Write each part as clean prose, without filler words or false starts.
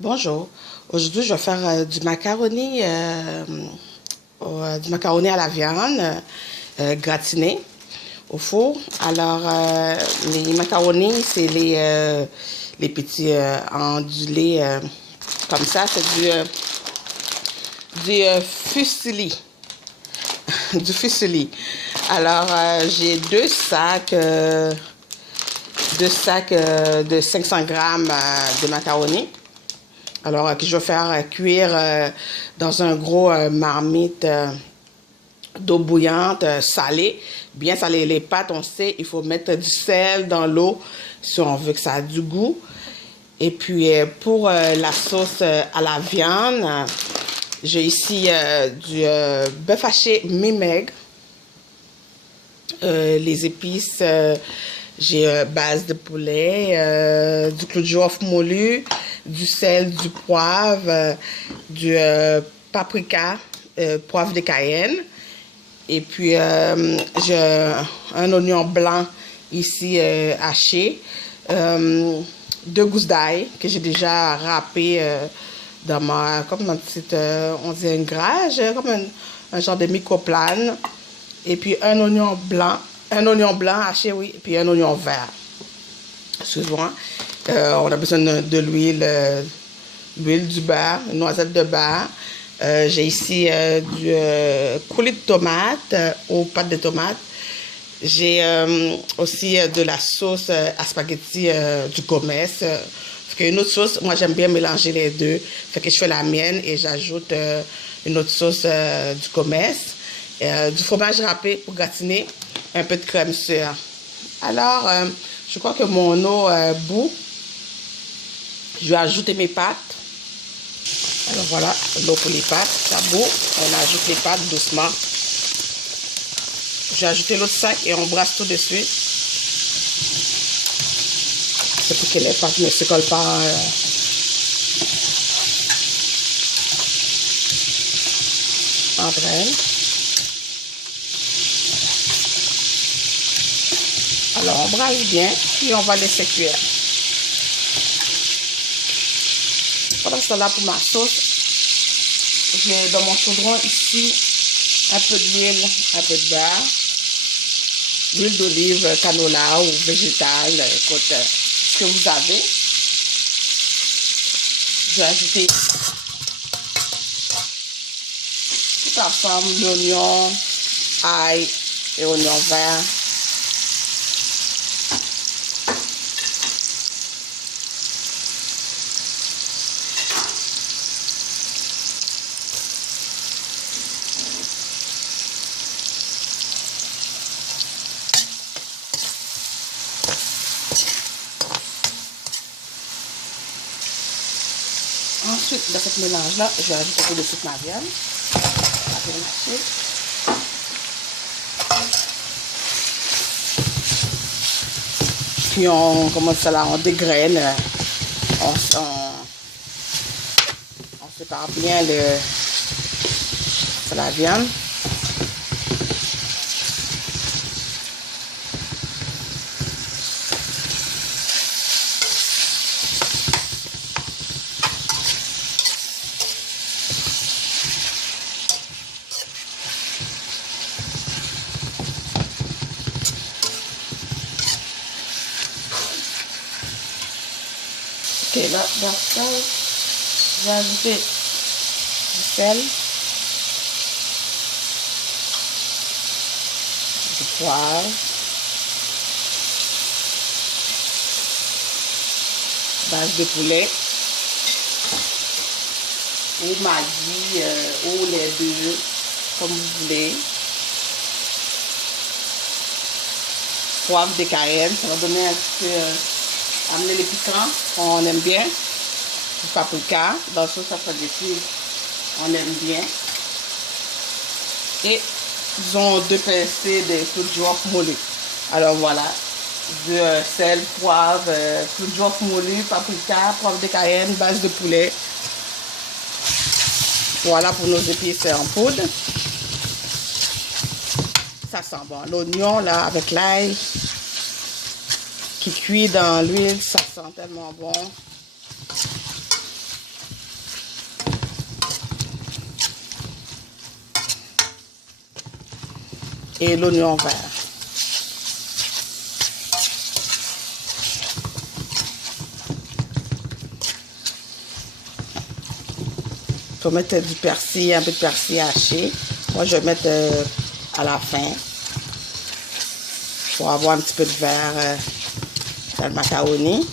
Bonjour. Aujourd'hui, je vais faire du macaroni à la viande gratiné au four. Alors, les macaronis, c'est les petits ondulés comme ça. C'est du fusilli. Du fusilli. Alors, j'ai deux sacs de 500 grammes de macaroni. Alors, que je vais faire cuire dans un gros marmite d'eau bouillante salée. Bien salée. Les pâtes, on sait, il faut mettre du sel dans l'eau si on veut que ça ait du goût. Et puis, pour la sauce à la viande, j'ai ici du bœuf haché mi-maigre. Les épices, j'ai base de poulet, du clou de girofle moulu, du sel, du poivre, du paprika, poivre de Cayenne. Et puis, j'ai un oignon blanc ici haché. 2 gousses d'ail que j'ai déjà râpé dans comme une petite, on dit un grage, comme un genre de microplane. Et puis un oignon blanc haché, oui, et puis un oignon vert. Souvent, on a besoin de l'huile, du beurre, une noisette de beurre. J'ai ici du coulis de tomate aux pâtes de tomate. J'ai aussi de la sauce à spaghetti du Gomez. Une autre sauce, moi j'aime bien mélanger les deux. Fait que je fais la mienne et j'ajoute une autre sauce du Gomez. Du fromage râpé pour gratiner, un peu de crème sure. Alors, je crois que mon eau bout. Je vais ajouter mes pâtes. Alors voilà, l'eau pour les pâtes, ça bout. On ajoute les pâtes doucement. Je vais ajouter l'autre sac et on brasse tout de suite. C'est pour que les pâtes ne se collent pas entre elles. Alors, on brasse bien, puis on va laisser cuire. Pendant ce temps-là, pour ma sauce, j'ai dans mon chaudron ici un peu d'huile, un peu de beurre, l'huile d'olive, canola ou végétale, écoute, ce que vous avez. Je vais ajouter tout ensemble l'oignon, ail et oignon vert. Ensuite, dans ce mélange-là, je vais ajouter tout de suite ma viande. La viande hachée. Puis on commence ça là, on dégraine. On sépare bien la viande. Ok, là, dans ça, je vais ajouter du sel, du poivre, base de poulet, ou Maggi, ou les deux, comme vous voulez. Poivre de Cayenne, ça va donner un petit peu... amener les piquants qu'on aime bien. Du paprika, dans ça, ça fait des petits, on aime bien. Et disons 2 pincées de clou de girofle moulu. Alors voilà, du sel, poivre, clou de girofle moulu, paprika, poivre de Cayenne, base de poulet. Voilà pour nos épices en poudre. Ça sent bon. L'oignon là avec l'ail qui cuit dans l'huile, ça sent tellement bon. et l'oignon vert. Il faut mettre du persil, un peu de persil haché. Moi, je vais mettre à la fin pour avoir un petit peu de vert dans le macaroni.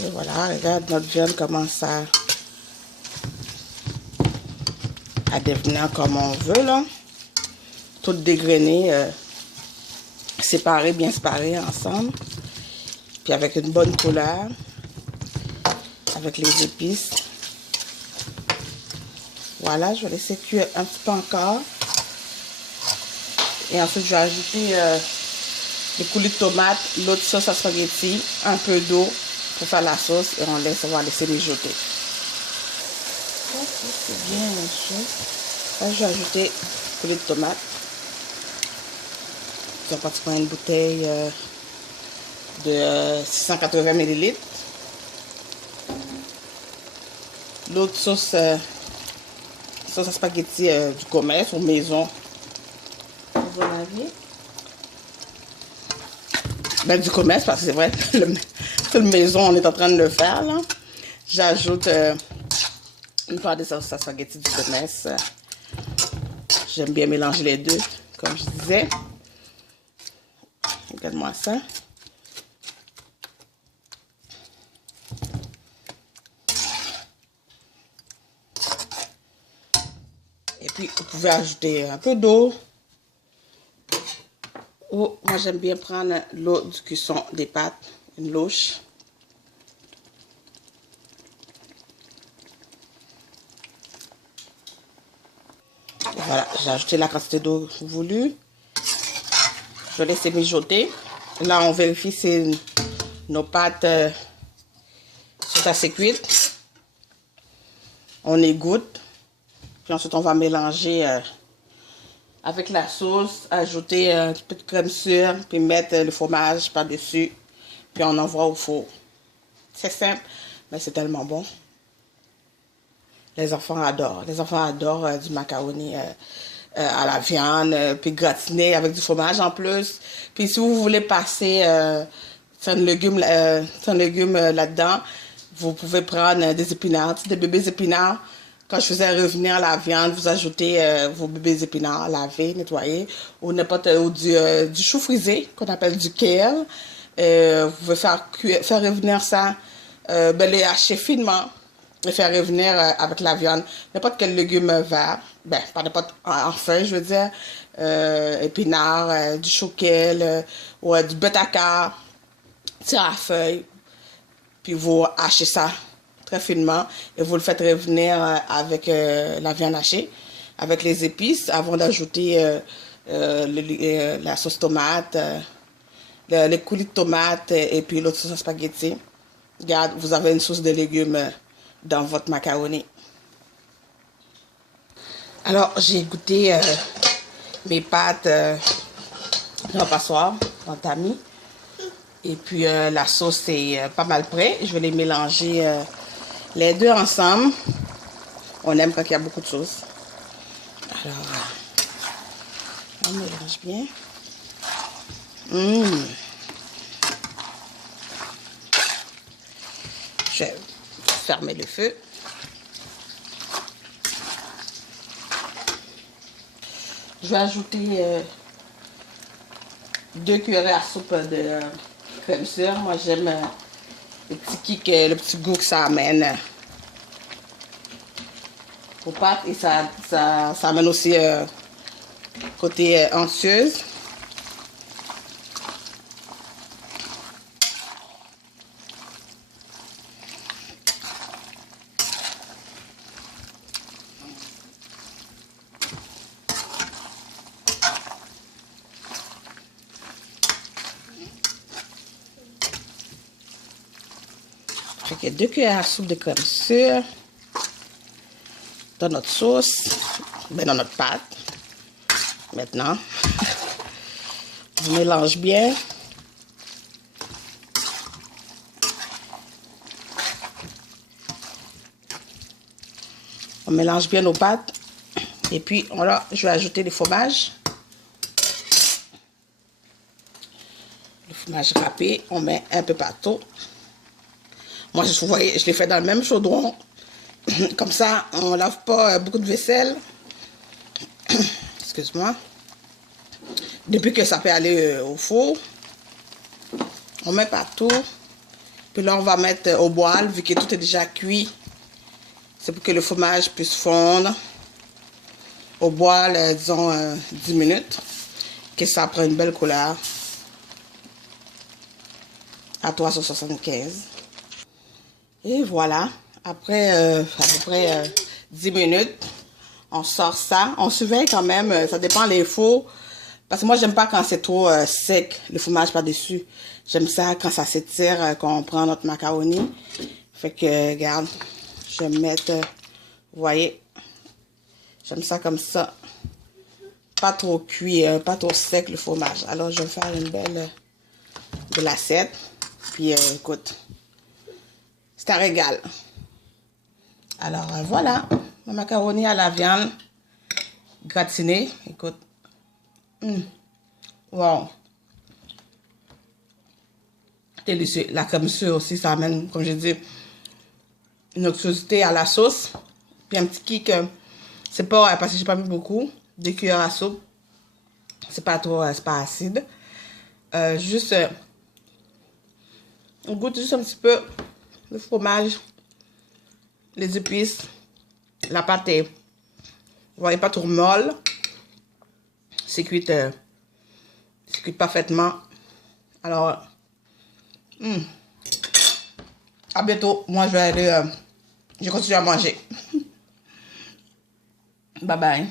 Et voilà, regarde, notre viande commence à devenir comme on veut, là. Tout dégrainé, séparé, bien séparé ensemble. Puis avec une bonne couleur, avec les épices. Voilà, je vais laisser cuire un petit peu encore. Et ensuite, je vais ajouter les coulis de tomates, l'autre sauce à spaghetti, un peu d'eau pour faire la sauce et on va laisser mijoter. C'est bien chaud. Là, je vais ajouter les coulis de tomates. Je vais partir prendre une bouteille de 680 ml. L'autre sauce à spaghetti du commerce ou maison. Vous en avez? Ben, du commerce, parce que c'est vrai, toute maison, on est en train de le faire, là. J'ajoute une part de sauce à spaghetti du commerce. J'aime bien mélanger les deux, comme je disais. Regarde-moi ça. Et puis, vous pouvez ajouter un peu d'eau. Ou, moi, j'aime bien prendre l'eau du cuisson des pâtes, une louche. Et voilà, j'ai ajouté la quantité d'eau voulue. Je vais laisser mijoter. Là, on vérifie si nos pâtes sont assez cuites. On égoutte. Puis ensuite, on va mélanger avec la sauce, ajouter un petit peu de crème sûre, puis mettre le fromage par-dessus. Puis on envoie au four. C'est simple, mais c'est tellement bon. Les enfants adorent. Les enfants adorent du macaroni à la viande, puis gratiné avec du fromage en plus. Puis si vous voulez passer certains légumes là-dedans, vous pouvez prendre des épinards, des bébés épinards. Quand je faisais revenir la viande, vous ajoutez vos bébés épinards lavés, nettoyés, ou n'importe du chou frisé qu'on appelle du kale. Vous pouvez faire revenir ça, les hacher finement et faire revenir avec la viande. N'importe quel légume vert, ben pas n'importe en feuille, je veux dire, épinards, du chou kale, ou du betaka, tire à feuille, puis vous hachez ça très finement et vous le faites revenir avec la viande hachée, avec les épices, avant d'ajouter la sauce tomate, les coulis de tomate et puis l'autre sauce à spaghetti. Regarde, vous avez une sauce de légumes dans votre macaroni. Alors, j'ai goûté mes pâtes dans le passoire, dans le tamis. Et puis, la sauce est pas mal prête. Je vais les mélanger les deux ensemble. On aime quand il y a beaucoup de sauce. Alors, on mélange bien. Je vais fermer le feu. Je vais ajouter 2 cuillerées à soupe de crème sûre. Moi, j'aime le petit goût que ça amène aux pâtes et ça amène aussi côté anxieuse. Fait qu'il y a 2 cuillères à soupe de crème sûre dans notre sauce, ben dans notre pâte. Maintenant, on mélange bien. On mélange bien nos pâtes. Et puis, là, je vais ajouter les fromages. fromage râpé, on met un peu partout. Moi, vous voyez, je l'ai fait dans le même chaudron. Comme ça, on lave pas beaucoup de vaisselle. Excuse-moi. Depuis que ça peut aller au four, on met partout. Puis là, on va mettre au boil, vu que tout est déjà cuit. C'est pour que le fromage puisse fondre. Au boil, disons, 10 minutes. Que ça prend une belle couleur. À 375. Et voilà. Après à peu près 10 minutes, on sort ça. On surveille quand même. Ça dépend les fours. Parce que moi, j'aime pas quand c'est trop sec, le fromage par-dessus. J'aime ça quand ça s'étire, quand on prend notre macaroni. Fait que, regarde, je vais mettre, vous voyez, j'aime ça comme ça. Pas trop cuit, pas trop sec le fromage. Alors, je vais faire une belle de l'assiette. Puis, écoute, c'est un régal. Alors, voilà, ma macaroni à la viande gratinée. Écoute, wow. Délicieux. La crème sûre aussi, ça amène, comme je dis, une onctuosité à la sauce. Puis un petit kick, c'est pas, parce que j'ai pas mis beaucoup, 2 cuillères à soupe. C'est pas trop, c'est pas acide. Juste, on goûte juste un petit peu le fromage, les épices, la pâte est, vous voyez, pas trop molle. C'est cuit parfaitement. Alors, à bientôt. Moi, je vais aller, je continue à manger. Bye bye.